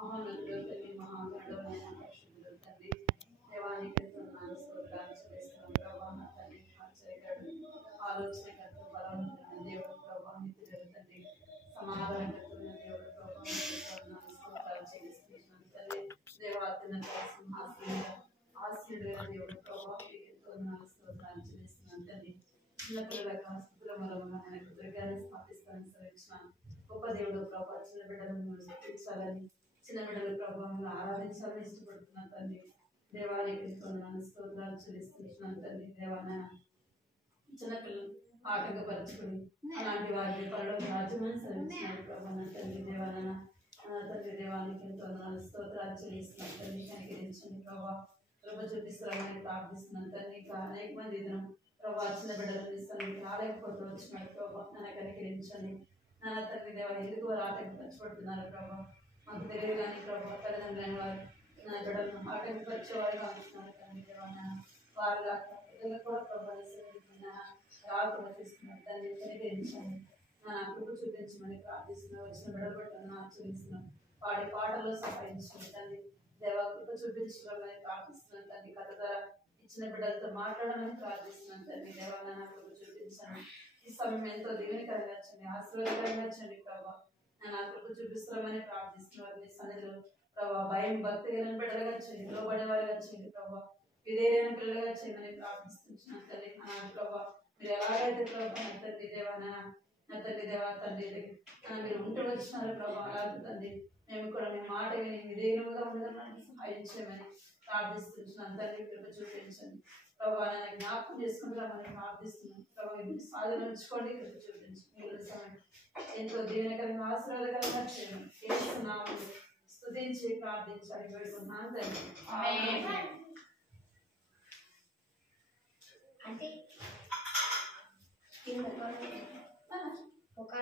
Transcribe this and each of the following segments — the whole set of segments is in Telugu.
మహానందుడు తల్లి మహాగణుడైన పరిశుద్ధుడు తండ్రి దేవానికి వందనాలు స్తోత్రాలు చెల్లిస్తున్నాం ప్రభా. నా తండ్రి ఆశ్చర్యకరుడు ఆలోచనకర్త బలవంతుడైన దేవుడు ప్రభా, నిత్యుడు తండ్రి సమాధానకర్తమైన దేవుడు ప్రభా, వందనాలు స్తోత్రాలు చెల్లిస్తున్నాం తండ్రి. దేవాత్మక సింహాసనం ఆశీర్వైన దేవుడు ప్రభా, వందనాలు స్తోత్రాలు చెల్లిస్తున్నాం తండ్రి. చిన్నపిల్లలకు ఆస్పత్రమూలముగా ఆయనకు దుర్గాన్ని స్థాపిస్తాను సరించిన గొప్ప దేవుడు ప్రభా, చిన్న బిడ్డలను స్థితించాలని చిన్న బిడ్డల ప్రభావం ఆరాధించాలని ఇష్టపడుతున్నాను తండ్రి. దేవాలయకి స్తోత్రాలు చెల్లిస్తున్నాను తండ్రి. దేవాన చిన్నపిల్లలు ఆటంకపరచుకుని అలాంటి వారి పనులు రాజ్యమని సరించినారు ప్రభా. నా తండ్రి దేవాన తండ్రి దేవానికి స్తోత్రాలు చెల్లిస్తున్నాను తండ్రి. కనికరించండి ప్రభా, ప్రభు చూపిస్తారని ప్రార్థిస్తున్నాను తండ్రి. ఇంకా అనేక మంది దినం ప్రభా చిన్న బిడ్డలు ఇస్తాను రాలేకపోతూ వచ్చినారు ప్రభా. నన్ను కనికరించండి నాన్న తండ్రి దేవ. ఎందుకు వారు ఆటంకపరచబడుతున్నారు ప్రభా మాకు తెలియదు కానీ ప్రభా, తల్లిదండ్రులైన వారు నా బిడ్డలను ఆటంకపరిచేవారుగా ఉంటున్నారు తండ్రి దేవాన. వారు పిల్లలకు కూడా ప్రభా రాకుండా తీసుకున్నారు తండ్రి. కనికరించండి నా కృప చూపించమని ప్రార్థిస్తున్నాను. వచ్చిన బిడ్డలు బట్టి ఆచరిస్తున్నాను. వాడి పాటలో సహాయించండి తండ్రి దేవ. కృప చూపించమని ప్రార్థిస్తున్నాను తండ్రి. కథ ద్వారా ఇచ్చిన బిడ్డలతో మాట్లాడమని ప్రార్థిస్తున్నాను తండ్రి దేవ. నా కృప చూపించండి. ఈ సమయం ఎంతో దీవెనకరంగా వచ్చండి, ఆశీర్వాదకరంగా వచ్చండి ప్రభా. నా కృప చూపిస్తామని ప్రార్థిస్తున్నారు. మీ సన్నిధిలో ప్రభా భయం భక్తి కలిగిన బిడ్డలుగా వచ్చండి, నిలబడే వారిగా వచ్చండి ప్రభా. విధేయమైన పిల్లలుగా చేయమని ప్రార్థిస్తున్నాను తండ్రి. ప్రభా మీరు ఎలాగైతే ప్రభా నా తండ్రి దేవా నా తండ్రి దేవా తండ్రి మీరు ఉంటూ వచ్చినారు ప్రభా, అలాగే తండ్రి మేము కూడా మీ మాట విని విధేయులుగా ఉండడానికి సహాయం చేయమని ప్రార్థిస్తున్నాను తండ్రి. కృప చూపించండి ప్రభా. నన్ను జ్ఞాపకం చేసుకుంటామని ప్రార్థిస్తున్నాను ప్రభా. మీరు సాధన ఉంచుకోండి, కృప చూపించండి. ఎంతో దీవెనకరంగా ఆశీర్వాదకరంగా చేయమని చేస్తున్నాము. స్తుతించి ప్రార్థించాలి పెడుకున్నాను తండ్రి. అంటే ఒక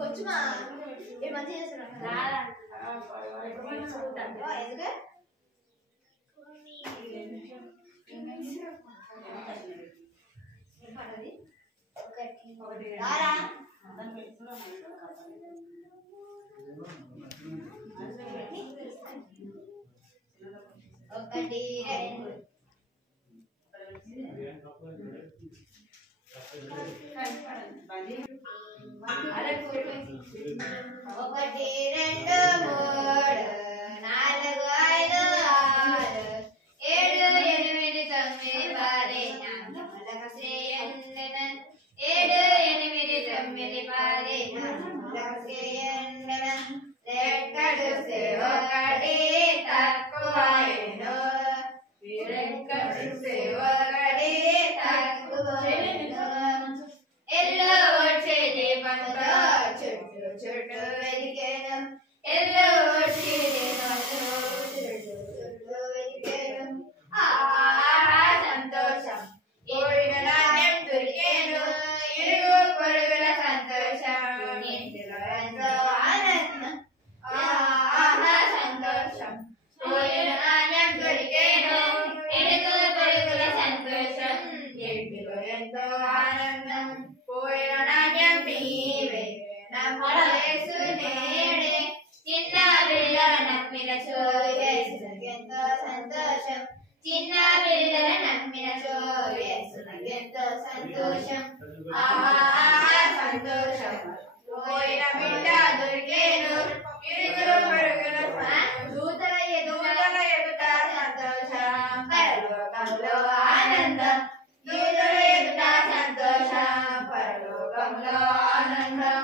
వచ్చుమా ఏ మంచి చేస్తున్నా ఒకటి ఒకటి రెండు మూడు నాలుగు ఐదు ఆరు ఏడు ఎనిమిది తొమ్మిది పది ఏడు ఎనిమిది తొమ్మిది పది రెక్కడుస్తే ఒకటి తక్కువైను రెక్కడుస్తే ఒకటి తక్కువైను ఎల్లో వచ్చే దీపంతో చుట్టూ చుట్టూ వెలిగేను ఎల్లో వచ్చే దీపంతో చుట్టూ చుట్టూ వెలిగేను సంతోషం కోరిన నాణ్యం దొరికేను ఇరుగు పొరుగుల సంతోషం ఇంటిలో ఎంతో ఆనందం సంతోషం కోరిన నాణ్యం దొరికేను ఇరుగు పొరుగుల సంతోషం ఇంటిలో ఎంతో ఆనందం పోయిన నాణ్యం నీవే నమ్మేసు నేడే చిన్న పిల్లల నమ్మిన ఎంతో సంతోషం చిన్న పిల్లల నమ్మిన ఎంతో సంతోషం సంతోషం పోయిన బిడ్డ దొరికేను ఇరుగురు పరుగుల దూతల ఎదుట సంతోషం పరలోకంలో ఆనందం దూతల ఎదుట సంతోషం పరలోకంలో ఆనందం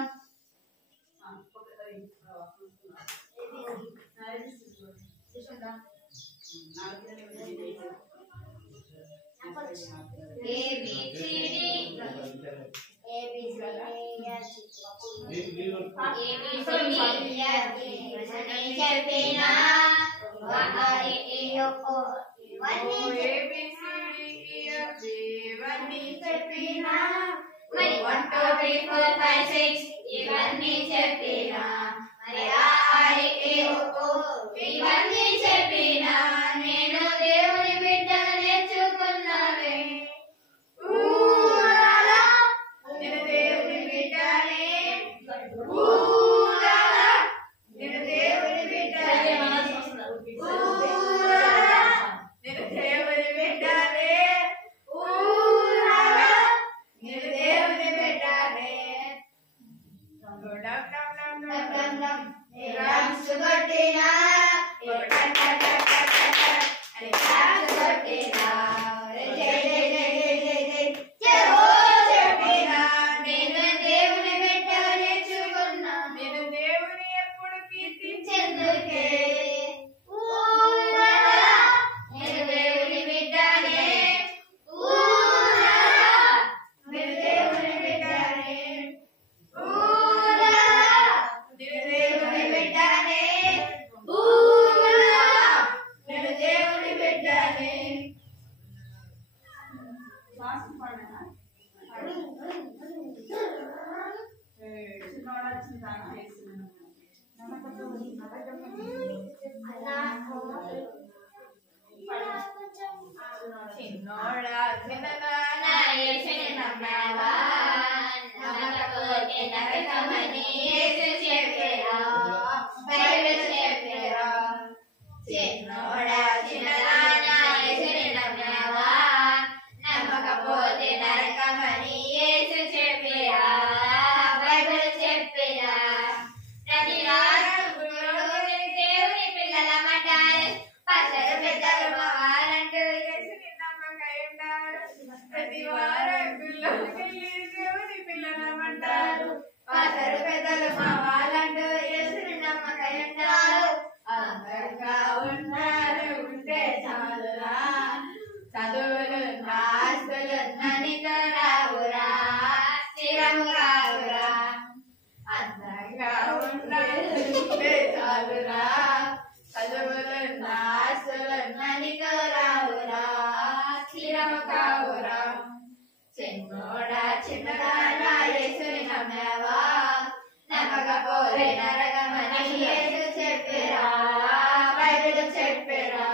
చెప్పినా మరి 1 2 3 4 5 6 ఇవన్నీ చెప్పినా ఇవన్నీ చెప్పినా నేను దేవుని బిడ్డను నేర్చుకున్నావే నేను దేవుని బిడ్డనే నేను దేవుని బిడ్డనే నేను దేవుని బిడ్డనే నేను దేవుని బిడ్డనే డ్రమ్స్ కొట్టినా నేను దేవుని బిడ్డ నేర్చుకున్నా నేను దేవుని ఎప్పుడు కీర్తించేందుకే నేను దేవుని బిడ్డనే నేను దేవుని బిడ్డనే నేను దేవుని బిడ్డనే నేను దేవుని బిడ్డనే చిన్నోడా చిన్నదానా యేసుని నమ్మావా నమ్మకపోతే నరకమని యేసు చెప్పారా బైబిల్ చెప్పారా చిన్నోడా చిన్నదానా యేసుని నమ్మావా నమ్మకపోతే నరకమని యేసు చెప్పారా బైబిల్ చెప్పారా ప్రతి రాజు దేవుని పిల్లలమంటారు పసరు పెద్దలు మావాలంటూ యేసుని నమ్మకై ఉంటారు ప్రతి వారం దేవుని పిల్లలమంటారు పసరు పెద్దలు మావాలంటూ యేసుని నమ్మకై ఉంటారు అందంగా ఉన్నారు ఉంటే చాలురా చదువులు ఆస్తులు ననితో రావురా స్థిరము రావురా అందంగా ఉన్నారు ఉంటే చాలురా చదువులు ఆస్తులు ననితో రావురా స్థిరము కావురా చిన్నోడా చిన్నదానా యేసుని నమ్మావా నమ్మకపోతే నరకమని యేసు చెప్పిరా బైబిల్ చెప్పిరా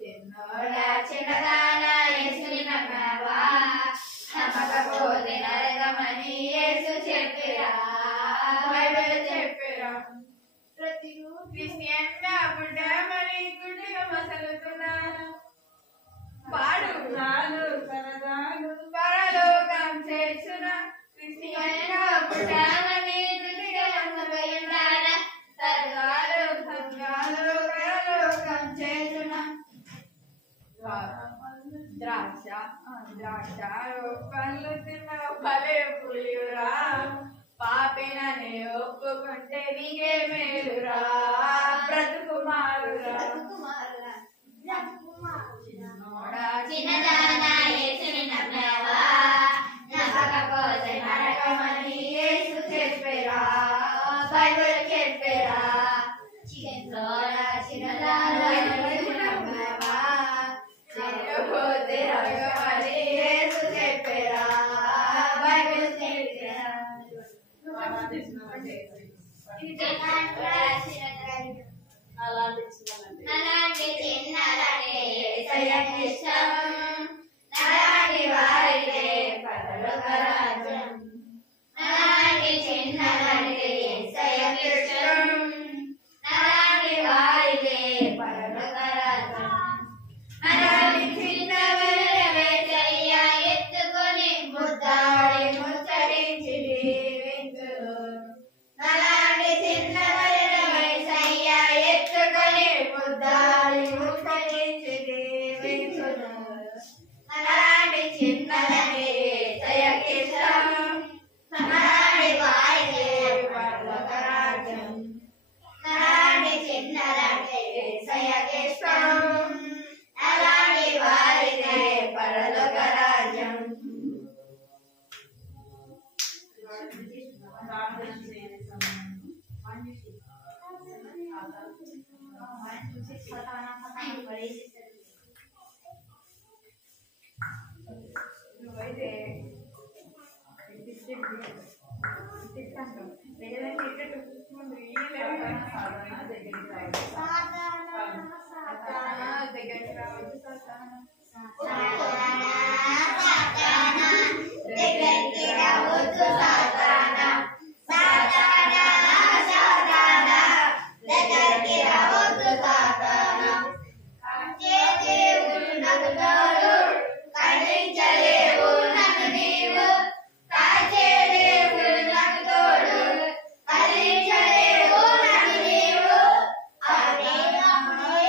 చిన్నోడా చిన్నదానా యేసుని నమ్మావా నమ్మకపోతే నరకమని యేసు చెప్పిరా బైబిల్ చెప్పిరా ప్రతి క్రిస్టియన్ గా పుట్టామని గుడ్డిగా మసలుతున్నాను పాడు రాలు కనదాలు పరలోకం చేర్చున క్రిస్టియన్ గా పుట్టామని గుడ్డిగా మసలుతున్నాను సర్గాలు సంఘాలు పరలోకం చేర్చున ద్రాక్ష పళ్ళు తిన్న భలే పులియురా పాపినని ఒప్పుకుంటే నీకే మేలురా బ్రతుకు మారురా చిన్నదానా యేసుని నమ్మావా నమ్మకపోతే నరకమని యేసు చెప్పిరా బైబిల్ చెప్పిరా చిన్నదానా యేసుని నమ్మావా నమ్మకపోతే నరకమని యేసు చెప్పిరా బైబిల్ చెప్పిరా అలాంటి చిన్నలనే యేసయ్యకి ఇష్టం అలాంటి వారికే పరలోక రాజ్యం అలాంటి చిన్నలనే యేసయ్యకి ఇష్టం అలాంటి వారికే పరలోక రాజ్యం అలాంటి చిన్నవలే యేసయ్య ఎత్తుకొని ముద్దాడి ముచ్చరించి దీవించును అలాంటి చిన్నవలే యేసయ్య ఎత్తుకొని ముద్దాడి ముచ్చరించి దీవించును అలాంటి చిన్నలనే యేసయ్యకి ఇష్టం అలాంటి వారికే పరలోక రాజ్యం అలాంటి చిన్నలనే యేసయ్యకి ఇష్టం అలాంటి వారికే పరలోక రాజ్యం నువ్వైతే దగ్గరికి రావద్దు దగ్గరికి రావద్దు సాతానా సాతానా సాతానా దగ్గరికి రావద్దు సాతానా దేవుడు నాకు తోడు కరుణించలేవు నన్ను నీవు కాచే దేవుడు నాకు తోడు కరుణించలేవు నన్ను నీవు అరే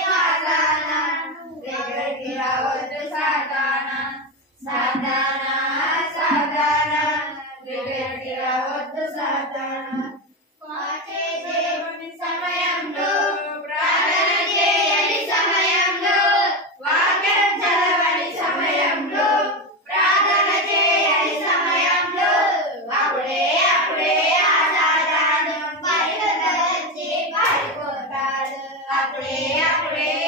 సాతానా దగ్గరికి రావద్దు సాతానా సాతానా సాతానా దగ్గరికి రావద్దు సాతానా కాచే దేవుని సమయంలో ప్రార్థన చేయని సమయంలో వాక్యం చదవని సమయంలో ప్రార్థన చేయని సమయంలో అప్పుడే ఆ సాతాను పరిగెత్తుకు వచ్చి పడిపోతాడు అప్పుడే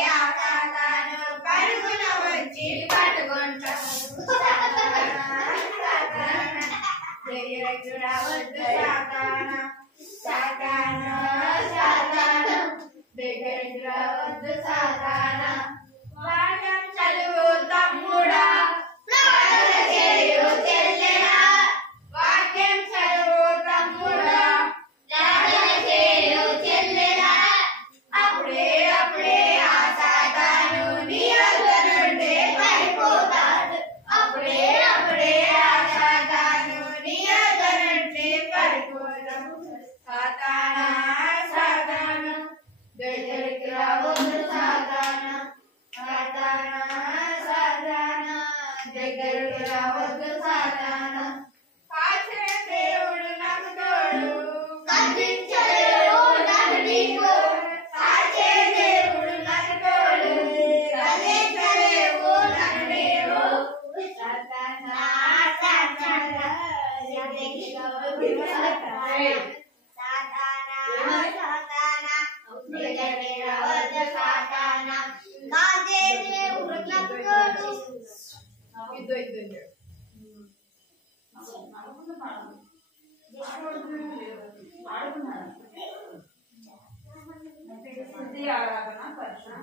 ఆ సాతాను పరుగున వచ్చి పట్టుకుంటాడు దగ్గరికి రావద్దు సాతానా సాతానా సాతానా దగ్గరికి రావద్దు సాతానా వాక్యం చదువు తమ్ముడా ప్రార్థన చేయు చెల్లెలా వాక్యం చదువు తమ్ముడా ప్రార్థన చేయు చెల్లెలా అప్పుడే ఆ సాతాను నీ వద్ద నుండి పడిపోతాడు అప్పుడే ఆ సాతాను నీ వద్ద నుండి పడిపోతాడు సాతానా సాతానా దగ్గరికి రావద్దు సాతానా సాతానా సాతానా దగ్గరికి రావద్దు సాతానా కాచే దేవుడు నాకు తోడు కదిలించలేవు నన్ను నీవు కాచే దేవుడు నాకు తోడు కదిలించలేవు నన్ను నీవు సాతానా సాతానా దగ్గరికి రావద్దు సాతానా సాతానా సాతానా దగ్గరికి రావద్దు సాతానా కాచే దేవుడు నాకు తోడు ఇద్దో ఆరాధన పరిశుద్ధ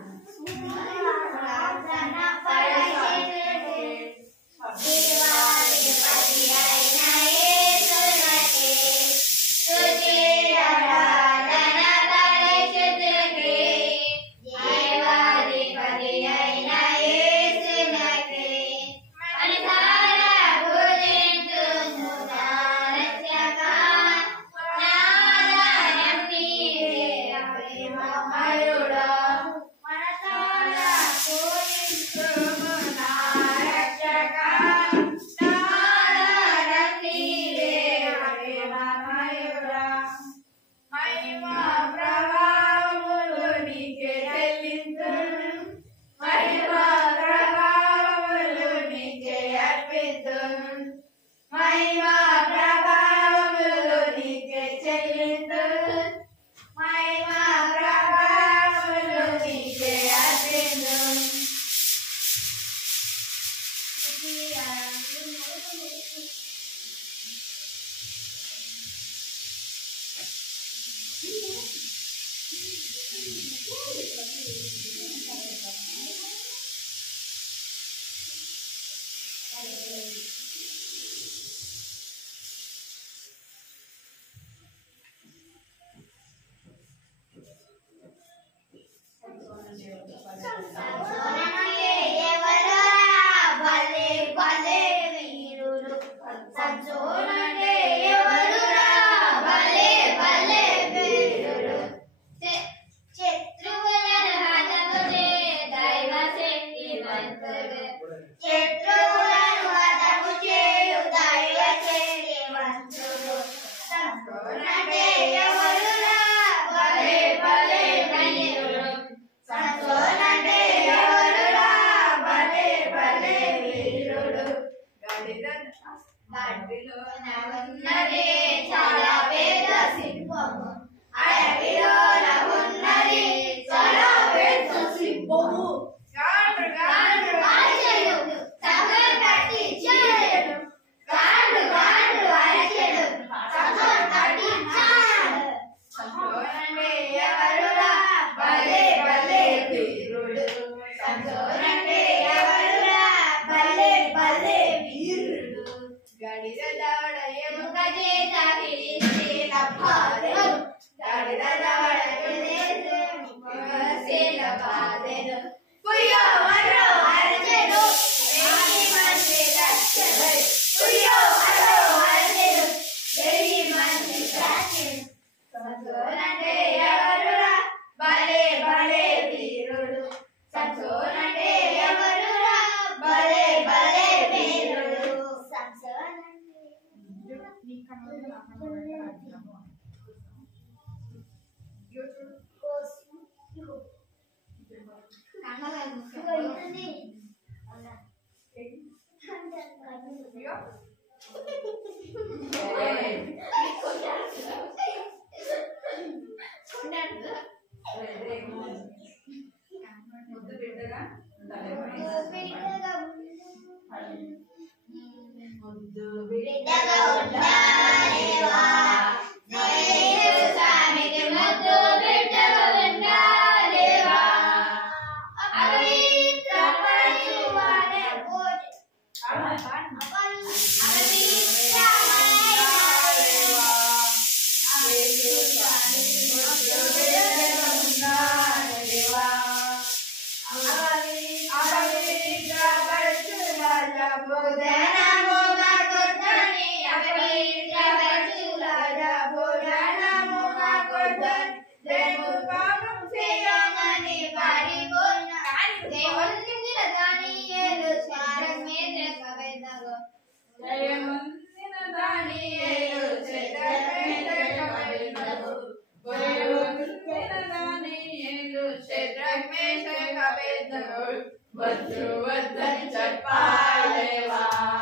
చెప్పాలేవా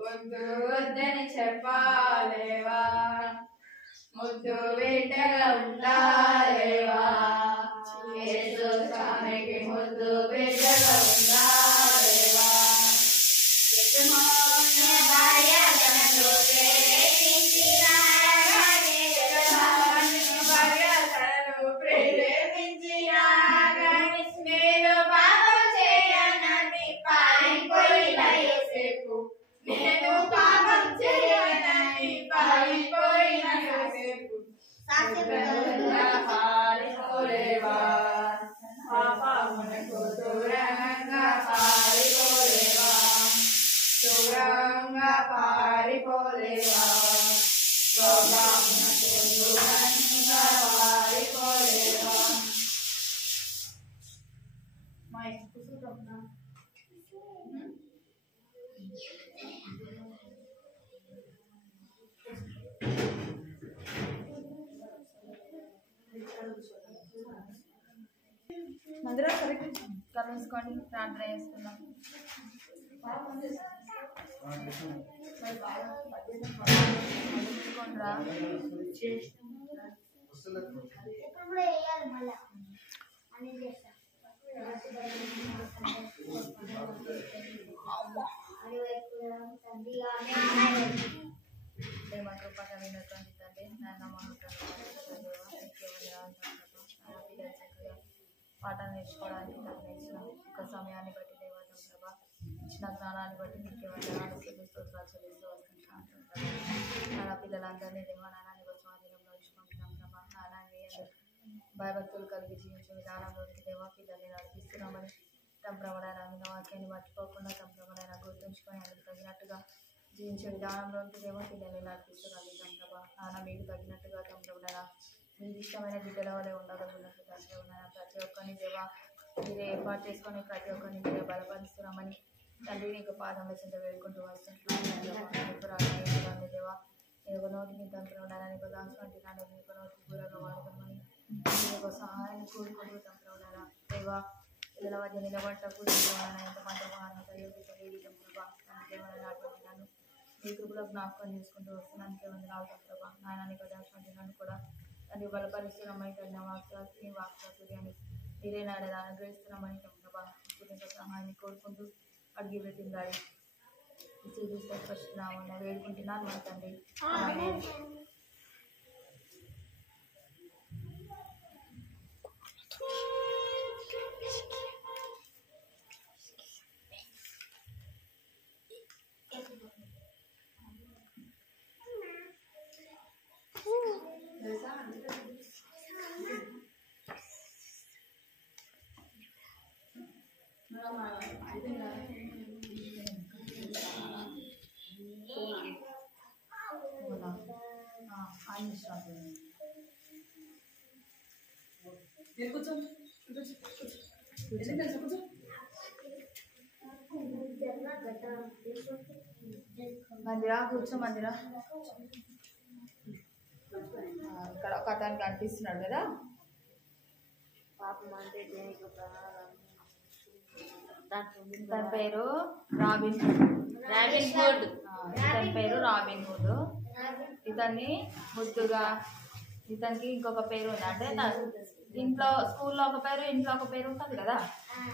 వద్దు వద్దని చెప్పాలేవా ముద్దు బిడ్డగా ఉండాలేవా యేసు స్వామికి ముద్దు బిడ్డగా ఉండాలేవా నేను పాపం చేయనని పారిపోయిన యోసేపు పారిపోలేవా పాపమునకు దూరంగా పారిపోలేవా దూరంగా పారిపోలేవా పాపమునకు దూరంగా పారిపోలేవా మా కూర్చుంటున్నా మందిరం కరెక్ట్ కలుసుకొని ప్రార్థన చేసుకున్నాం. పాఠాలు నేర్చుకోవడానికి నాకు నేర్చిన ఒక సమయాన్ని బట్టి దేవతం ప్రభా ఇచ్చిన జ్ఞానాన్ని బట్టి మీకు వందనాలు స్తోత్రాలు చెల్లిస్తూ వస్తుంటాను. నా పిల్లలందరినీ దేవానాన్ని స్వాధీనంలో ఉంచుకుంటున్నాం ప్రభా. నానాన్ని భయభక్తులు కలిగి జీవించే విధానంలోకి దేవా పిల్లల్ని నడిపిస్తున్నామని తమ ప్రమాణాన్ని వాక్యాన్ని మర్చిపోకుండా తమ ప్రమాణాన్ని గుర్తుంచుకొని అందుకు తగినట్టుగా జీవించే విధానంలోకి దేవా పిల్లల్ని నడిపిస్తున్నాను తమ ప్రభా. నాన్న మీకు తగినట్టుగా తమ ప్రమాణ మీకు ఇష్టమైన బిడ్డల వల్ల ఉండగలుగుతున్నట్లు తండ్రి ఉన్నాను. ప్రతి ఒక్కరిని దేవా మీరే ఏర్పాటు చేసుకొని ప్రతి ఒక్కరిని మీరే బలపరుస్తున్నామని తండ్రి నీకు పాదంలో చింత వేడుకుంటూ వస్తుంటున్నాను. దేవా నీకు నోటిని తండ్రి ఉండాలని నీకు దాచుకుంటున్నాను. నీకు నోటికి గురగా వాడుకోమని నీకు సహాయాన్ని కోరుకుంటూ తండ్రి ఉండాలా దేవా పిల్లల మధ్య నిలబడటకు ఉన్నాను. ఎంతమంది మహానత యోగ్యత లేని ప్రభా దేవాలని నాటుకుంటున్నాను. మీ కృపలో జ్ఞాపకం చేసుకుంటూ వస్తున్నానికి వందనాలు ప్రభా. నాయన నీకు దాచుకుంటున్నాను కూడా అది బలపరుస్తున్నామని తన వాక్యాన్ని వాక్యాన్ని మీరే నాడు అనుగ్రహిస్తున్నామని ప్రభా సహాయాన్ని కోరుకుంటూ అడిగి పెట్టిందాలి తీసుకొస్తున్నామని వేడుకుంటున్నాను మన తండ్రి. మందిరా కూర్చో మందిరా. ఇక్కడ ఒక అతనికి కనిపిస్తున్నాడు కదా తన పేరు రాబిన్ హుడ్. ఇతని పేరు రాబిన్ హుడ్. ఇతన్ని ముద్దుగా ఇతనికి ఇంకొక పేరు ఉంది అంటే ఇంట్లో స్కూల్లో ఒక పేరు ఇంట్లో ఒక పేరు ఉంటుంది కదా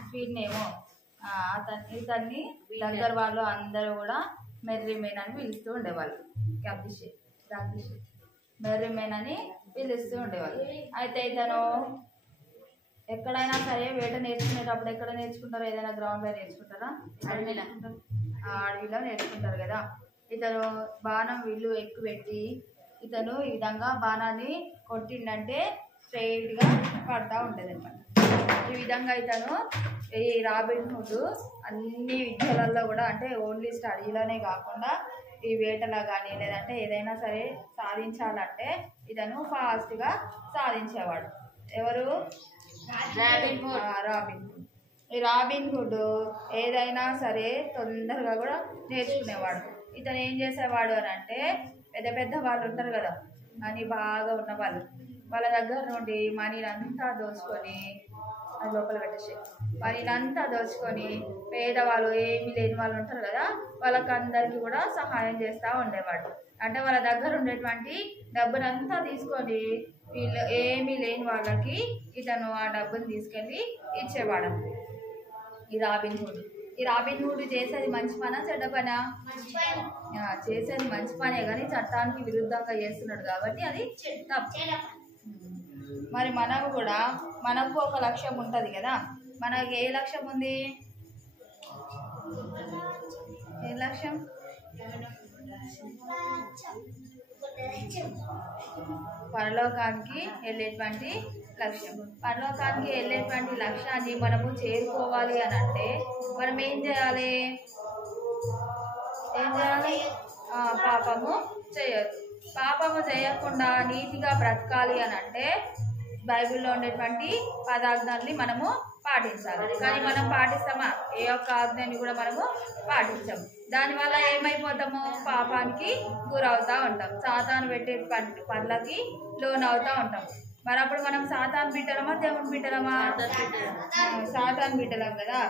స్వీట్ నేమో. ఇతన్ని దగ్గర వాళ్ళు అందరూ కూడా మెర్రీ మేన్ అని పిలుస్తూ ఉండేవాళ్ళు. మెర్రీ మేన్ అని పిలుస్తూ ఉండేవాళ్ళు. అయితే ఇతను ఎక్కడైనా సరే వేట నేర్చుకునేటప్పుడు ఎక్కడ నేర్చుకుంటారో ఏదైనా గ్రౌండ్లో నేర్చుకుంటారా? అడవిలో నేర్చుకుంటారు కదా. ఇతను బాణం విల్లు ఎక్కువ పెట్టి ఇతను ఈ విధంగా బాణాన్ని కొట్టిండంటే స్ట్రైట్గా పడతా ఉంటుంది అనమాట. ఈ విధంగా ఇతను ఈ రాబిన్ హుడ్ అన్ని విద్యలలో కూడా అంటే ఓన్లీ స్టడీలోనే కాకుండా ఈ వేటలో కానీ లేదంటే ఏదైనా సరే సాధించాలంటే ఇతను ఫాస్ట్గా సాధించేవాడు. ఎవరు? Robin hood. ఈ రాబిన్ హుడ్ ఏదైనా సరే తొందరగా కూడా నేర్చుకునేవాడు. ఇతను ఏం చేసేవాడు అని అంటే పెద్ద పెద్ద వాళ్ళు ఉంటారు కదా అని బాగా ఉన్న వాళ్ళ దగ్గర నుండి మనీని అంతా దోచుకొని అది లోపల పెట్టేసి మరి ఇదంతా దోచుకొని పేదవాళ్ళు ఏమీ లేని వాళ్ళు ఉంటారు కదా, వాళ్ళకందరికీ కూడా సహాయం చేస్తూ ఉండేవాడు. అంటే వాళ్ళ దగ్గర ఉండేటువంటి డబ్బునంతా తీసుకొని వీళ్ళు ఏమీ లేని వాళ్ళకి ఇతను ఆ డబ్బుని తీసుకెళ్ళి ఇచ్చేవాడు. ఈ రాబిన్ హుడ్ చేసేది మంచి పనా చెడ్డ పనా? చేసేది మంచి పనే, కానీ చట్టానికి విరుద్ధంగా చేస్తున్నాడు కాబట్టి అది తప్పు. మరి మనకు కూడా మనకు ఒక లక్ష్యం ఉంటుంది కదా. మనకి ఏ లక్ష్యం ఉంది? ఏ లక్ష్యం? పరలోకానికి వెళ్ళేటువంటి లక్ష్యం. పరలోకానికి వెళ్ళేటువంటి లక్ష్యాన్ని మనము చేరుకోవాలి అని అంటే మనం ఏం చేయాలి? పాపము చేయొద్దు. పాపము చేయకుండా నీతిగా బ్రతకాలి అని అంటే బైబిల్లో ఉండేటువంటి 10 ఆజ్ఞల్ని మనము పాటించాలి. కానీ మనం పాటిస్తామా? ఏ ఒక్క ఆజ్ఞని కూడా మనము పాటించాము. దానివల్ల ఏమైపోతాము? పాపానికి గురవుతూ ఉంటాం, సాతాను పెట్టే పనులకి లోన్ అవుతూ ఉంటాం. మరి అప్పుడు మనం సాతాను బిడ్డలమా దేవుని బిడ్డలమా? సాతాను బిడ్డలం కదా.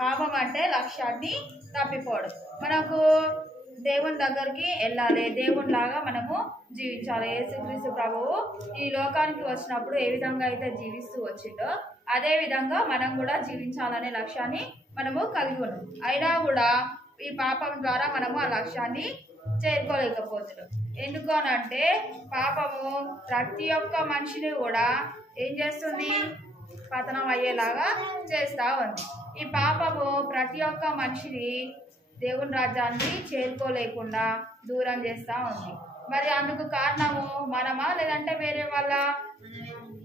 పాపం అంటే లక్ష్యాన్ని తప్పిపోవడం. మనకు దేవుని దగ్గరికి వెళ్ళాలి, దేవునిలాగా మనము జీవించాలి. యేసుక్రీస్తు ప్రభువు ఈ లోకానికి వచ్చినప్పుడు ఏ విధంగా అయితే జీవిస్తూ వచ్చిండో అదే విధంగా మనం కూడా జీవించాలనే లక్ష్యాన్ని మనము కలిగి ఉన్నాం. అయినా కూడా ఈ పాపం ద్వారా మనము ఆ లక్ష్యాన్ని చేరుకోలేకపోతున్నాం. ఎందుకు అని అంటే పాపము ప్రతి ఒక్క మనిషిని కూడా ఏం చేస్తుంది? పతనం అయ్యేలాగా చేస్తూ ఉంది. ఈ పాపము ప్రతి ఒక్క మనిషిని దేవుని రాజ్యాన్ని చేరుకోలేకుండా దూరం చేస్తూ ఉంది. మరి అందుకు కారణము మనమా లేదంటే వేరే వాళ్ళ?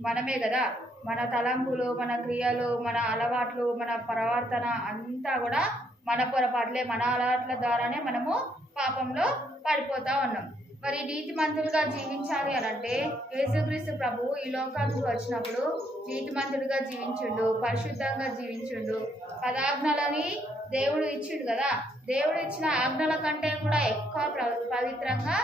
మనమే కదా. మన తలంపులు, మన క్రియలు, మన అలవాట్లు, మన ప్రవర్తన అంతా కూడా మన పొరపాట్లే, మన అలవాట్ల ద్వారానే మనము పాపంలో పడిపోతూ ఉన్నాం. మరి నీతిమంతులుగా జీవించాలి అని అంటే యేసుక్రీస్తు ప్రభు ఈ లోకానికి వచ్చినప్పుడు నీతిమంతులుగా జీవించుండు, పరిశుద్ధంగా జీవించుండు. 10 ఆజ్ఞలని దేవుడు ఇచ్చిండు కదా. దేవుడు ఇచ్చిన ఆజ్ఞల కంటే కూడా ఎక్కువ పవిత్రంగా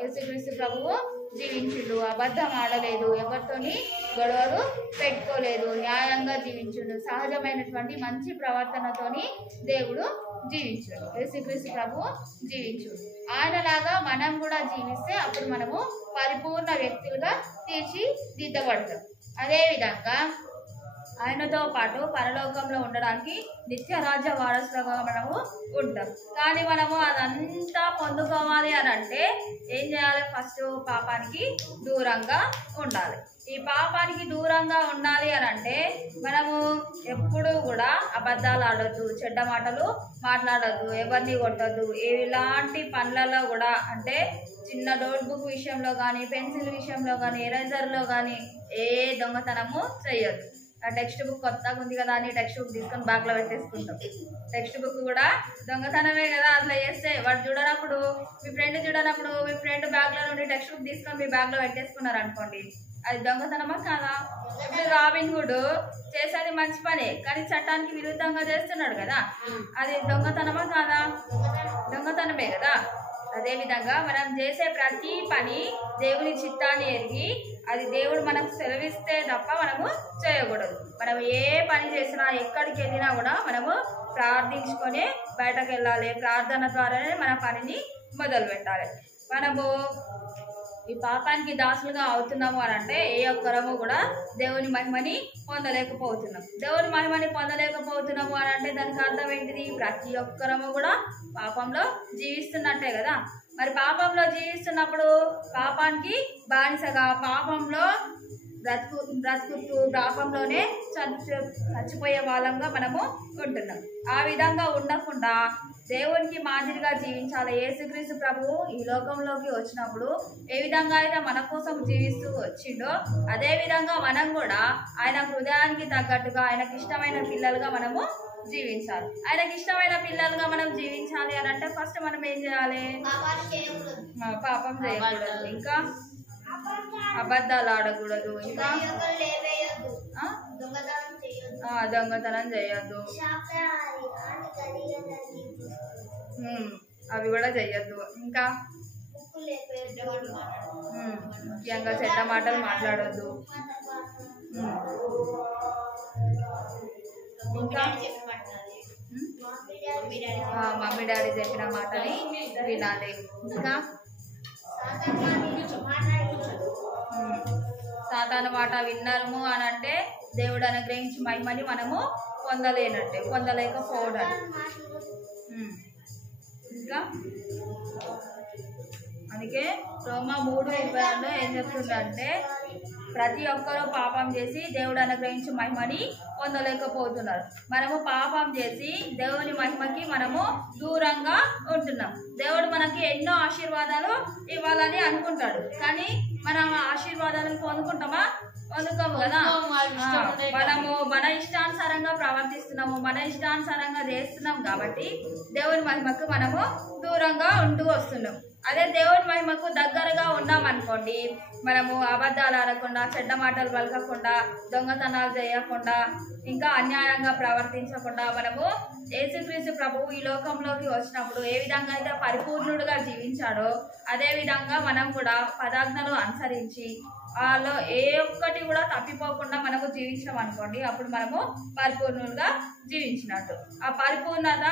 యేసుక్రీస్తు ప్రభువు జీవించుండు. అబద్ధం ఆడలేదు, ఎవరితోని గొడవలు పెట్టుకోలేదు, న్యాయంగా జీవించుండు. సహజమైనటువంటి మంచి ప్రవర్తనతోని దేవుడు జీవించుడు. యేసుక్రీస్తు ప్రభువు జీవించుడు. ఆయనలాగా మనం కూడా జీవిస్తే అప్పుడు మనము పరిపూర్ణ వ్యక్తులుగా తీర్చిదిద్దబడతాం. అదేవిధంగా ఆయనతో పాటు పరలోకంలో ఉండడానికి నిత్యరాజ్య వారసులుగా మనము ఉంటాం. కానీ మనము అదంతా పొందుకోవాలి అని అంటే ఏం చేయాలి? ఫస్ట్ పాపానికి దూరంగా ఉండాలి. ఈ పాపానికి దూరంగా ఉండాలి అని అంటే మనము ఎప్పుడూ కూడా అబద్ధాలు ఆడొద్దు, చెడ్డ మాటలు మాట్లాడొద్దు, ఎవరిని కొట్టొద్దు. ఇలాంటి పనులలో కూడా అంటే చిన్న నోట్బుక్ విషయంలో కానీ, పెన్సిల్ విషయంలో కానీ, ఎరేజర్లో కానీ ఏ దొంగతనము చేయొద్దు. ఆ టెక్స్ట్ బుక్ కొత్తగా ఉంది కదా అని టెక్స్ట్ బుక్ తీసుకొని బ్యాగ్లో పెట్టేసుకుంటాం. టెక్స్ట్ బుక్ కూడా దొంగతనమే కదా. అట్లా చేస్తే వాడు చూడనప్పుడు, మీ ఫ్రెండ్ చూడనప్పుడు మీ ఫ్రెండ్ బ్యాగ్లో నుండి టెక్స్ట్ బుక్ తీసుకొని మీ బ్యాగ్లో పెట్టేసుకున్నారు అనుకోండి, అది దొంగతనమా కాదా? ఇప్పుడు రాబిన్ హుడ్ చేసేది మంచి పనే, కానీ చట్టానికి విరుద్ధంగా చేస్తున్నాడు కదా. అది దొంగతనమా కాదా? దొంగతనమే కదా. అదేవిధంగా మనం చేసే ప్రతి పని దేవుని చిత్తాన్ని ఎరిగి అది దేవుడు మనకు సెలవిస్తే తప్ప మనము చేయకూడదు. మనం ఏ పని చేసినా, ఎక్కడికి వెళ్ళినా కూడా మనము ప్రార్థించుకొని బయటకు వెళ్ళాలి. ప్రార్థన ద్వారానే మన పనిని మొదలు పెట్టాలి. మనము ఈ పాపానికి దాసులుగా అవుతున్నాము అని అంటే ఏ ఒక్కరము కూడా దేవుని మహిమని పొందలేకపోతున్నాం. దేవుని మహిమని పొందలేకపోతున్నాము అని అంటే దానికి అర్థం ఏంటిది? ప్రతి ఒక్కరము కూడా పాపంలో జీవిస్తున్నట్టే కదా. మరి పాపంలో జీవిస్తున్నప్పుడు పాపానికి బానిసగా, పాపంలో బ్రతుకుతూ పాపంలోనే చచ్చిపోయే వాళ్ళంగా మనము ఉంటున్నాం. ఆ విధంగా ఉండకుండా దేవునికి మాదిరిగా జీవించాలి. యేసుక్రీస్తు ప్రభువు ఈ లోకంలోకి వచ్చినప్పుడు ఏ విధంగా అయితే మన కోసం జీవిస్తూ వచ్చిండో అదే విధంగా మనం కూడా ఆయన హృదయానికి తగ్గట్టుగా ఆయనకి ఇష్టమైన పిల్లలుగా మనము జీవించాలి. ఆయనకి ఇష్టమైన పిల్లలుగా మనం జీవించాలి అని అంటే ఫస్ట్ మనం ఏం చేయాలి? పాపం చేయకూడదు, ఇంకా అబద్ధాలు ఆడకూడదు, ఇంకా దొంగతనం చేయొద్దు, అవి కూడా చెయ్యొద్దు. ఇంకా ముఖ్యంగా చెడ్డ మాటలు మాట్లాడొద్దు. ఇంకా మమ్మీ డాడీ చెప్పిన మాటని వినాలి. ఇంకా సాతాను మాట విన్నాము అని అంటే దేవుడు అనుగ్రహించి మహిమని మనము పొందలేనట్టే, పొందలేకపోవడం. ఇంకా అందుకే రోమా 3:20 ఏం చెప్తుందంటే ప్రతి ఒక్కరూ పాపం చేసి దేవుడు అనుగ్రహించి మహిమని పొందలేకపోతున్నారు. మనము పాపం చేసి దేవుని మహిమకి మనము దూరంగా ఉంటున్నాం. దేవుడు మనకి ఎన్నో ఆశీర్వాదాలు ఇవ్వాలని అనుకుంటాడు, కానీ మనం ఆశీర్వాదాలను పొందుకుంటామా? పొందుకోము కదా. మనము మన ఇష్టానుసారంగా ప్రవర్తిస్తున్నాము, మన ఇష్టానుసారంగా చేస్తున్నాం కాబట్టి దేవుని మహిమకు మనము దూరంగా ఉంటూ వస్తున్నాం. అదే దేవుని మహిమకు దగ్గరగా ఉన్నాం అనుకోండి, మనము అబద్ధాలు ఆడకుండా, చెడ్డ మాటలు పలకకుండా, దొంగతనాలు చేయకుండా, ఇంకా అన్యాయంగా ప్రవర్తించకుండా, మనము యేసుక్రీస్తు ప్రభువు ఈ లోకంలోకి వచ్చినప్పుడు ఏ విధంగా అయితే పరిపూర్ణుడుగా జీవించాడో అదే విధంగా మనం కూడా పదాజ్ఞలు అనుసరించి వాళ్ళలో ఏ ఒక్కటి కూడా తప్పిపోకుండా మనకు జీవించాం అనుకోండి, అప్పుడు మనము పరిపూర్ణులుగా జీవించినట్టు. ఆ పరిపూర్ణత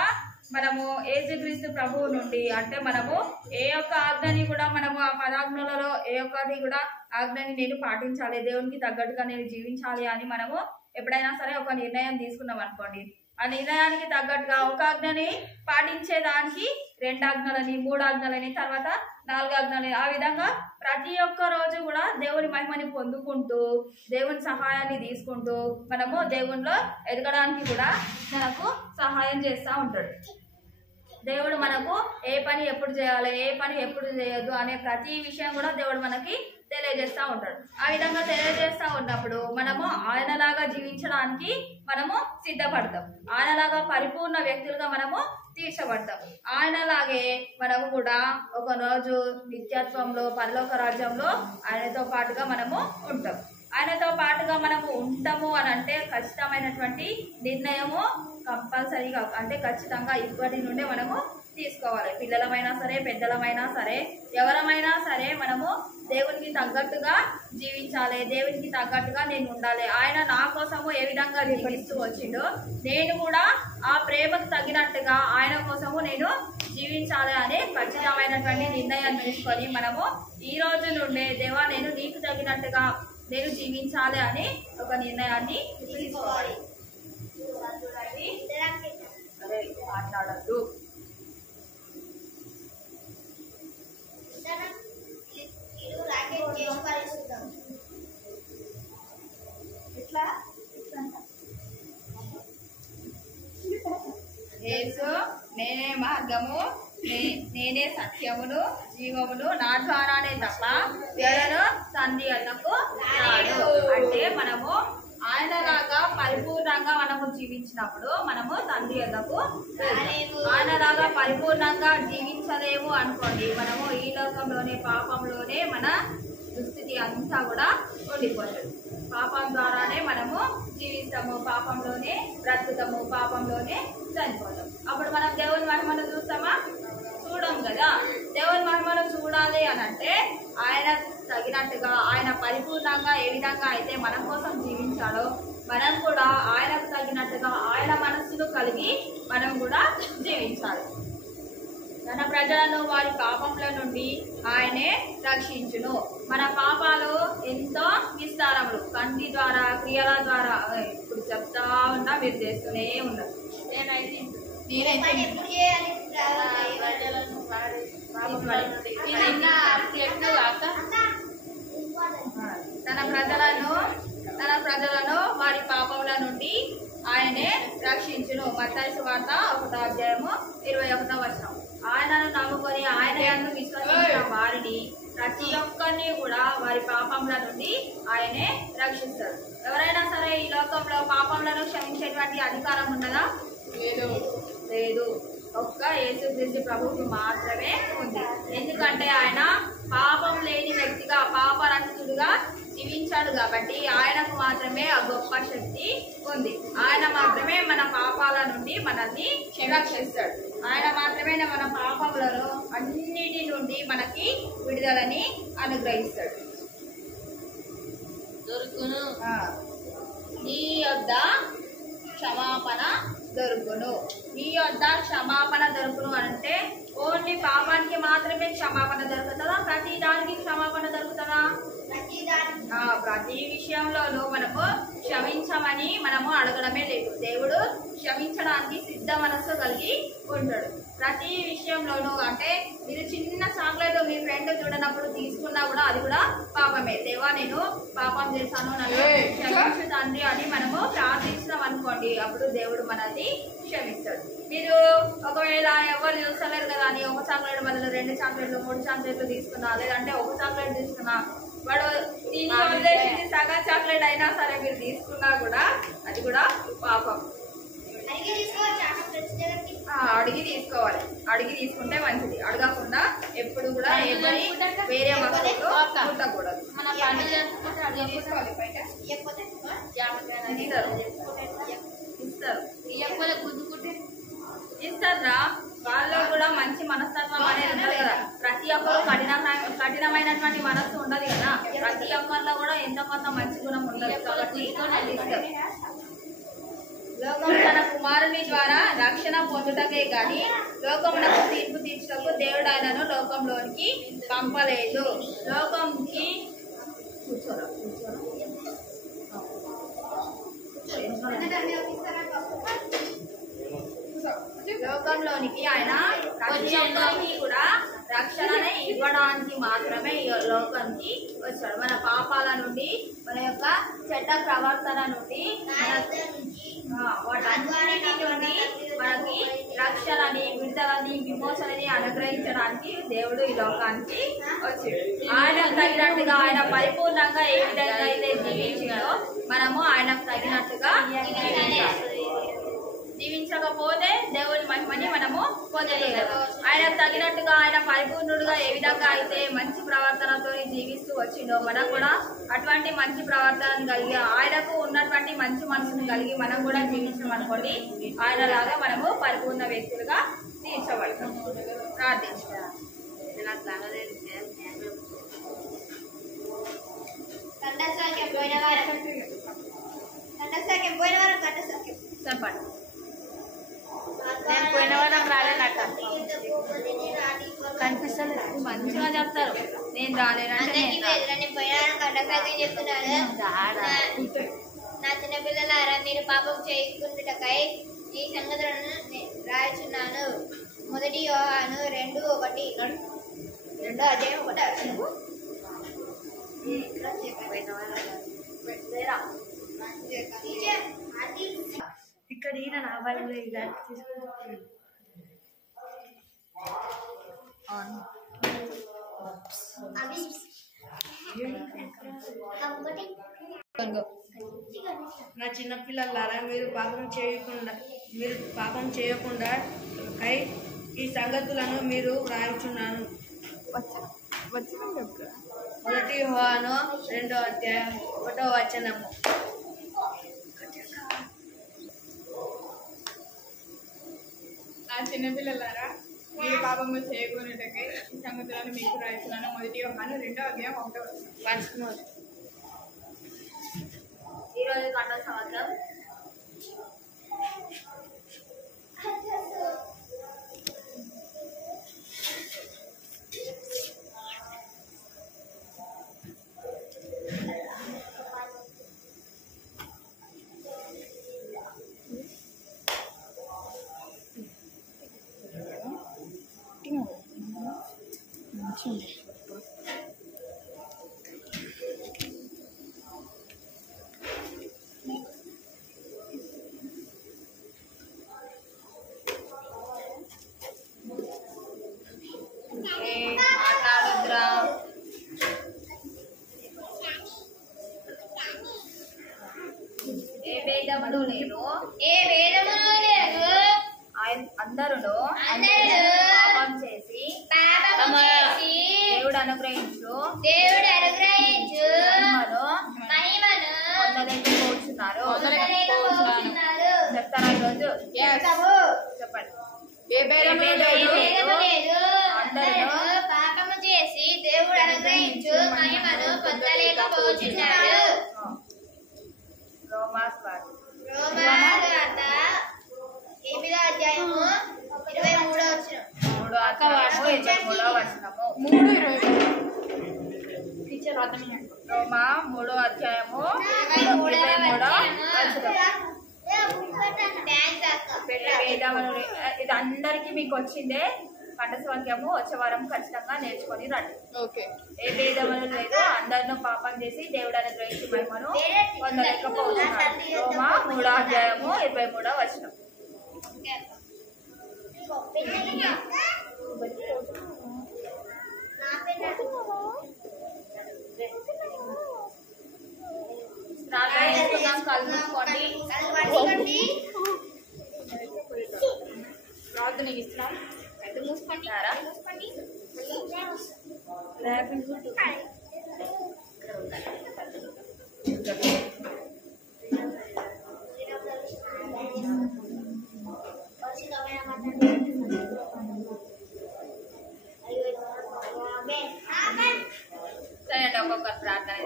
మనము యేసుక్రీస్తు ప్రభువు నుండి, అంటే మనము ఏ ఒక్క ఆజ్ఞని కూడా మనము ఆ పదాజ్ఞలలో ఏ ఒక్కటి కూడా ఆజ్ఞని నేను పాటించాలి, దేవునికి తగ్గట్టుగా నేను జీవించాలి అని మనము ఎప్పుడైనా సరే ఒక నిర్ణయం తీసుకున్నాం అనుకోండి, ఆ నిర్ణయానికి తగ్గట్టుగా ఒక ఆజ్ఞని పాటించేదానికి 2 ఆజ్ఞలని, 3 ఆజ్ఞలని, తర్వాత 4 ఆజ్ఞలని, ఆ విధంగా ప్రతి ఒక్క రోజు కూడా దేవుని మహిమని పొందుకుంటూ దేవుని సహాయాన్ని తీసుకుంటూ మనము దేవునిలో ఎదగడానికి కూడా మనకు సహాయం చేస్తూ ఉంటాడు. దేవుడు మనకు ఏ పని ఎప్పుడు చేయాలి, ఏ పని ఎప్పుడు చేయొద్దు అనే ప్రతి విషయం కూడా దేవుడు మనకి తెలియజేస్తూ ఉంటాడు. ఆ విధంగా తెలియజేస్తూ ఉన్నప్పుడు మనము ఆయనలాగా జీవించడానికి మనము సిద్ధపడతాం, ఆయనలాగా పరిపూర్ణ వ్యక్తులుగా మనము తీర్చబడతాం. ఆయనలాగే మనము కూడా ఒక రోజు నిత్యత్వంలో పరలోక రాజ్యంలో ఆయనతో పాటుగా మనము ఉంటాం. ఆయనతో పాటుగా మనము ఉంటాము అని అంటే ఖచ్చితమైనటువంటి నిర్ణయము కంపల్సరీగా, అంటే ఖచ్చితంగా ఇప్పటి నుండే మనము తీసుకోవాలి. పిల్లలమైనా సరే, పెద్దలమైనా సరే, ఎవరమైనా సరే మనము దేవునికి తగ్గట్టుగా జీవించాలి, దేవునికి తగ్గట్టుగా నేను ఉండాలి. ఆయన నా కోసము ఏ విధంగా జీవిస్తూ వచ్చిండో నేను కూడా ఆ ప్రేమకు తగినట్టుగా ఆయన కోసము నేను జీవించాలి అనే ఖచ్చితమైనటువంటి నిర్ణయాన్ని తీసుకొని మనము ఈ రోజు నుండే దేవా నేను నీకు తగినట్టుగా నేను జీవించాలి అని ఒక నిర్ణయాన్ని తీసుకోవాలి. మాట్లాడద్దు. యేసు నేనే మార్గము, నేనే సత్యమును జీవమును, నా ద్వారానే తప్ప వేరను తండ్రి అన్నకు రాడు. అంటే మనము ఆయనలాగా పరిపూర్ణంగా మనము జీవించినప్పుడు మనము తండ్రి అన్నకు, ఆయనలాగా పరిపూర్ణంగా జీవించలేము అనుకోండి, మనము ఈ లోకంలోనే పాపంలోనే మన దుస్థితి అంతా కూడా ఉండిపోతుంది. పాపం ద్వారానే మనము జీవిస్తాము, పాపంలోనే బ్రతుకుతాము, పాపంలోనే చనిపోతాం. అప్పుడు మనం దేవుని మహిమను చూస్తామా? చూడం కదా. దేవుని మహిమను చూడాలి అని అంటే ఆయన తగినట్టుగా, ఆయన పరిపూర్ణంగా ఏ విధంగా అయితే మన కోసం జీవించాడో మనం కూడా ఆయనకు తగినట్టుగా ఆయన మనస్సును కలిగి మనం కూడా జీవించాలి. తన ప్రజలను వారి పాపంల నుండి ఆయనే రక్షించును. మన పాపాలు ఎంతో విస్తారములు, కంటి ద్వారా, క్రియల ద్వారా, ఇప్పుడు చెప్తా ఉన్నా మీరు చేస్తూనే ఉన్నారు. తన ప్రజలను వారి పాపముల నుండి ఆయనే రక్షించును. మత్తయి సువార్త 1:21. ఆయనను నమ్ముకొని ఆయన యందు విశ్వసించిన వారిని ప్రతి ఒక్కరిని కూడా వారి పాపముల నుండి ఆయనే రక్షిస్తాడు. ఎవరైనా సరే ఈ లోకంలో పాపములను క్షమించేటువంటి అధికారం ఉన్నదా? లేదు. ఒక్క యేసుక్రీస్తు ప్రభువుకు మాత్రమే ఉంది. ఎందుకంటే ఆయన పాపం లేని వ్యక్తిగా, పాపరహితుడుగా జీవించాడు కాబట్టి ఆయనకు మాత్రమే ఆ గొప్ప శక్తి ఉంది. ఆయన మాత్రమే మన పాపాల నుండి మనల్ని రక్షిస్తాడు. ఆయన మాత్రమే మన పాపములను అన్నిటి నుండి మనకి విడుదలని అనుగ్రహిస్తాడు. దొరుకును నీ యొద్ద క్షమాపణ దొరుకును. మీ యొద్ద క్షమాపణ దొరుకును అంటే ఓన్లీ పాపానికి మాత్రమే క్షమాపణ దొరుకుతుందా? ప్రతి దానికి క్షమాపణ దొరుకుతుందా? ప్రతి విషయంలోనూ మనము క్షమించమని మనము అడగడమే లేదు. దేవుడు క్షమించడానికి సిద్ధ మనస్సు కలిగి ఉంటాడు. ప్రతి విషయంలోనూ అంటే మీరు చిన్న చాక్లెట్ మీ ఫ్రెండ్ చూడనప్పుడు తీసుకున్నా కూడా అది కూడా పాపమే. దేవా నేను పాపం చేశాను, నన్ను క్షమించు తండ్రి అని మనము ప్రార్థించినాం అనుకోండి, అప్పుడు దేవుడు మనల్ని క్షమిస్తాడు. మీరు ఒకవేళ ఎవరు చూస్తలేరు కదా అని ఒక చాక్లెట్ బదులు 2 చాక్లెట్లు 3 చాక్లెట్లు తీసుకున్నా, లేదంటే ఒక చాక్లెట్ తీసుకున్నా, వాడు దీని వదిలేసింది సగం చాక్లెట్ అయినా సరే మీరు తీసుకున్నా కూడా అది కూడా పాపం. అడిగి తీసుకోవాలి. అడిగి తీసుకుంటే మంచిది. అడగకుండా ఎప్పుడు కూడా ఎవరి వేరే వస్తువులు ముట్టకూడదు. ఇస్తారా? వాళ్ళలో కూడా మంచి మనస్తత్వం అనేది ఉండదు కదా. ప్రతి ఒక్కరు కఠినమైనటువంటి మనస్సు ఉండదు కదా. ప్రతి ఒక్కరిలో కూడా ఎంతో కొంత మంచి గుణం ఉండదు కాబట్టి లోకం తన కుమారుని ద్వారా రక్షణ పొందుటకే గాని లోకమునకు తీర్పు తీర్చుటకు దేవుడు ఆయనను లోకంలోనికి పంపలేదు. లోకంకి లోకంలోనికి ఆయన ప్రతి ఒక్కరికి కూడా రక్షణనే ఇవ్వడానికి మాత్రమే ఈ లోకానికి వచ్చాడు. మన పాపాల నుండి, మన యొక్క చెడ్డ ప్రవర్తన నుండి, వాటన్నిటి నుండి మనకి రక్షణని, విడుదలని, విమోచనని అనుగ్రహించడానికి దేవుడు ఈ లోకానికి వచ్చాడు. ఆయనకు తగినట్టుగా, ఆయన పరిపూర్ణంగా ఏ విధంగా అయితే జీవించిందో మనము ఆయనకు తగినట్టుగా జీవించకపోతే దేవుని మహిమని మనము పొందలేము. ఆయనకు తగినట్టుగా, ఆయన పరిపూర్ణుడుగా ఏ విధంగా అయితే మంచి ప్రవర్తనతో జీవిస్తూ వచ్చిందో మనకు కూడా అటువంటి మంచి ప్రవర్తనను కలిగి, ఆయనకు ఉన్నటువంటి మంచి మనసును కలిగి మనం కూడా జీవించమనుకోండి, ఆయనలాగా మనము పరిపూర్ణ వ్యక్తులుగా తీర్చబడతాం. ప్రార్థించాలి. చెప్పండి. నేను పోయిన వారం రాలేనట కనిపిస్తలేదు. మంచిగా చెప్తారు. నేను రాలేనంటే నా చిన్న పిల్లలారా, మీరు పాపం చేయకుండాకై ఈ సంగతులను రాయుచున్నాను. 1 యోహాను 2:1. 2 అధ్యాయం 1. ఇక్కడ ఈయన నా బైబిల్ నా చిన్న పిల్లలారా, మీరు పాపం చేయకుండా ఈ సంగతులను మీరు వ్రాయుచున్నాను. 1 యోహాను 2 అధ్యాయం 1వ వచనము. నా చిన్నపిల్లలారా, మీరు పాపము చేయకూడటకై ఈ సంగతులను మీకు రాయిస్తున్నాను. 1 యోహాను 2వ అధ్యాయం 1వ వచనం. ఈరోజు గంట సంవత్సరం మాట్లాడుద్రా. ఏ భేదములు లేదు, అందరూ పాపం చేసి దేవుడు అనుగ్రహించు మహిమను పొందలేకపోతున్నారు. చెప్తారా ఈరోజు? చెప్పండి. అందరూ పాపము చేసి దేవుడు అనుగ్రహించు మహిమను పొందలేకపోతున్నారు. రోమాస్ రోమాలు అధ్యాయము 23వ వచనము. రోమా 3వ అధ్యాయము 23వ వచనము. ఇది అందరికి మీకు వచ్చిందే కంఠస్వాక్యము. వచ్చే వారం ఖచ్చితంగా నేర్చుకొని రండి. ఏ భేదములు లేదు, అందరినూ పాపం చేసి దేవుడని గ్రహించి మహిమను పొందలేకపోతున్నారు. రోమా 3వ అధ్యాయము 23వ వచనం. కళ్ళు మూసుకోండి. ప్రార్థన ఇస్తున్నాం. సరే, ఒక్కొక్కరు ప్రార్థన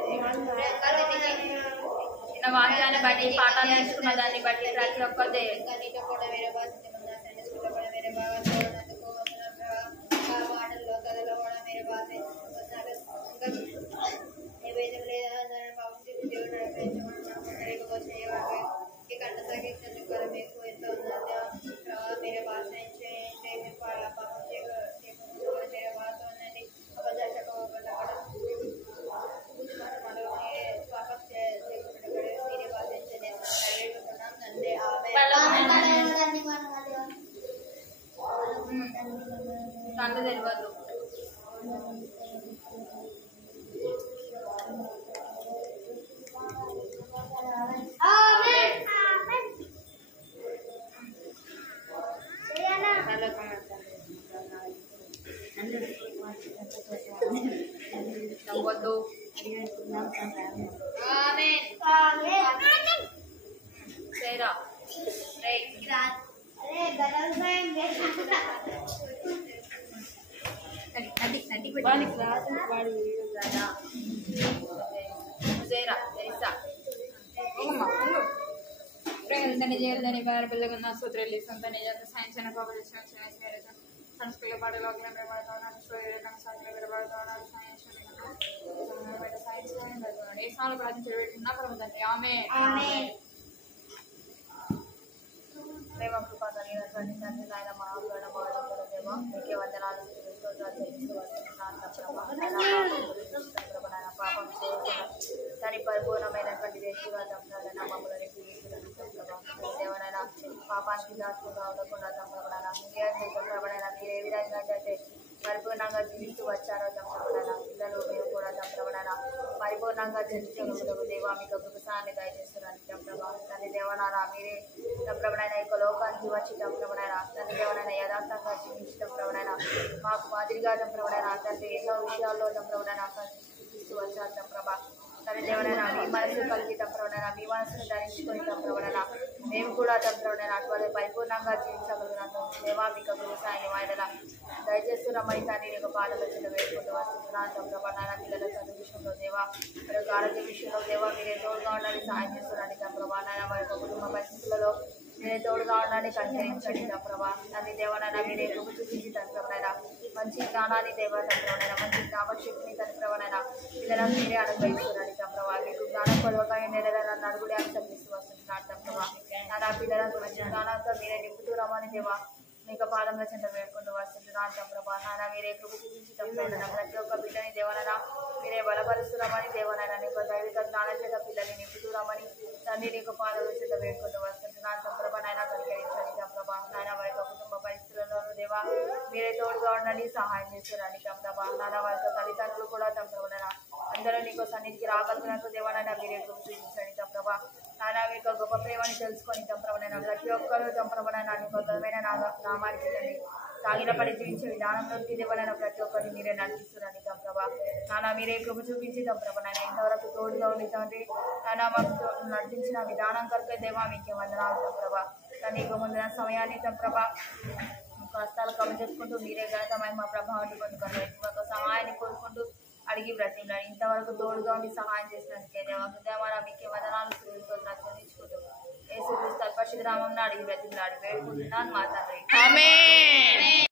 చిన్న వాక్యాన్ని బట్టి పాఠాలు నేర్చుకున్న దాన్ని బట్టి ప్రతి ఒక్కరి కళ్ళు తెలియదు. నవ్వద్దు. సేరా చేయాలని వారి పిల్లగా సూత్రాలు సంతాన సైన్స్ అండ్ కాంపిటీషన్ సంస్కృతి పాటలు సైన్స్ ఏ సార్లు ప్రార్థించబెట్టుకున్నా పరమతండ్రి. ఆమె ప్రేమ కృప కలిగినటువంటి తండ్రి నాయన మహాగణ మహాగణ దేవ మీకే వందనాలు చెల్లిస్తూ పాపం దాని పరిపూర్ణమైనటువంటి వ్యక్తిగా తండ్రి మమ్మల్ని దేవనైనా పాపానికి దాచుగా ఉండకుండా తండ్రి మీరు ఏ విధంగా అయితే పరిపూర్ణంగా జీవిస్తూ వచ్చారో తండ్రి పిల్లలు మేము కూడా తండ్రి పరిపూర్ణంగా జీవించగలుగుతాము. దేవా మీకు కృపసాన్ని దయచేస్తున్నాను తండ్రి దేవనారా మీరే తండ్రి యొక్క లోకానికి వచ్చి తండ్రి తండ్రి దేవనైనా యథార్థంగా జీవించడం ప్రభునైనా మాకు మాదిరిగా తండ్రి తండ్రి ఎన్నో విషయాల్లో తండ్రి చూపిస్తూ వచ్చారు తండ్రి తండ్రి దేవనైనా మీ మనసు కలిగి తండ్రి మీ మనసును ధరించుకొని తండ్రి మేము కూడా తండ్రి అటువంటి పరిపూర్ణంగా జీవించగలుగుతున్నాము. దేవా మీకు వ్యవసాయాన్ని వాయిదా దయచేస్తున్నామని తండ్రి నీకు పాటలు చిన్న వేసుకుంటూ వస్తున్నాను తండ్రి పిల్లల చదువు విషయంలో దేవా మరి ఆరోగ్య విషయంలో దేవా మీరే తోడుగా ఉండాలి, సహాయం చేస్తున్నాను తండ్రి వారి యొక్క కుటుంబ పరిస్థితులలో మీరే తోడుగా ఉండాలని కనికరించండి తండ్రి తండ్రి దేవనైనా మీరే కృప చూపించి తండ్రి మంచి జ్ఞానాన్ని దేవ తండ్రి మంచి జ్ఞాపశక్తిని తండ్రి పిల్లలను మీరే అనుగ్రహిస్తున్నాను తండ్రి మీకు జ్ఞానం కొలవకాయ నెరవేరాలని అడుగుడే అని చదివిస్తూ వస్తున్నాను తండ్రి నా పిల్లలకు మంచి జ్ఞానంతో మీరే నింపుతూ రమ్మని దేవా మీకు పాదంలో చెంత వేడుకుంటూ వస్తున్నాను తండ్రి నాన్న మీరే కృప చూపించి తండ్రి ప్రతి ఒక్క పిల్లని దేవనైనా మీరే బలపరుస్తున్నామని దేవనైనా నీకు దైవిక జ్ఞానం చేత పిల్లల్ని నింపుతూ రమ్మని తండ్రి నీకు పాదంలో చెంత వేడుకుంటూ వస్తున్నాను తండ్రి నాయన కనికరించండి తండ్రి నాయన వారి యొక్క కుటుంబ పరిస్థితుల్లోనూ దేవా మీరే తోడుగా ఉండండి, సహాయం చేస్తారండి తండ్రి నాన్న వారి యొక్క తల్లిదండ్రులు కూడా తండ్రి అందరూ నీకు సన్నిధికి రాగలిగినట్టు దేవనైనా మీరే కృప చూపించండి తండ్రి నాన్న మీ యొక్క గొప్ప ప్రేమని తెలుసుకొని తండ్రి ప్రతి ఒక్కరు తండ్రి నీకు ఘనమైన నామానికి సాగిన పడి జీవించే విధానంలోకి దేవనైనా ప్రతి ఒక్కరిని మీరే నడిపిస్తున్నాను తండ్రి నాన్న మీరే కృప చూపించి తండ్రి నాయన ఇంతవరకు తోడుగా ఉండి తండ్రి నాన్న మాకు నడిపించిన విధానం కనుక దేవా మీకే వందనాలు తండ్రి నీకు ముందున సమయాన్ని తండ్రి కష్టాలు కమ్మి చెప్పుకుంటూ మీరే ఘనత మహిమ ప్రభావాన్ని పొందుకొని ఒక సహాయాన్ని కోరుకుంటూ అడిగి బ్రతిమలాడు ఇంతవరకు తోడుగా ఉండి సహాయం చేసినందుకే దేవా హృదయమాన మీకే వందనాలు చెల్లించుకుంటూ యేసు క్రీస్తు పరిశుద్ధ నామమున అడిగి బ్రతిమలాడి వేడుకుంటున్నాను మా తండ్రి.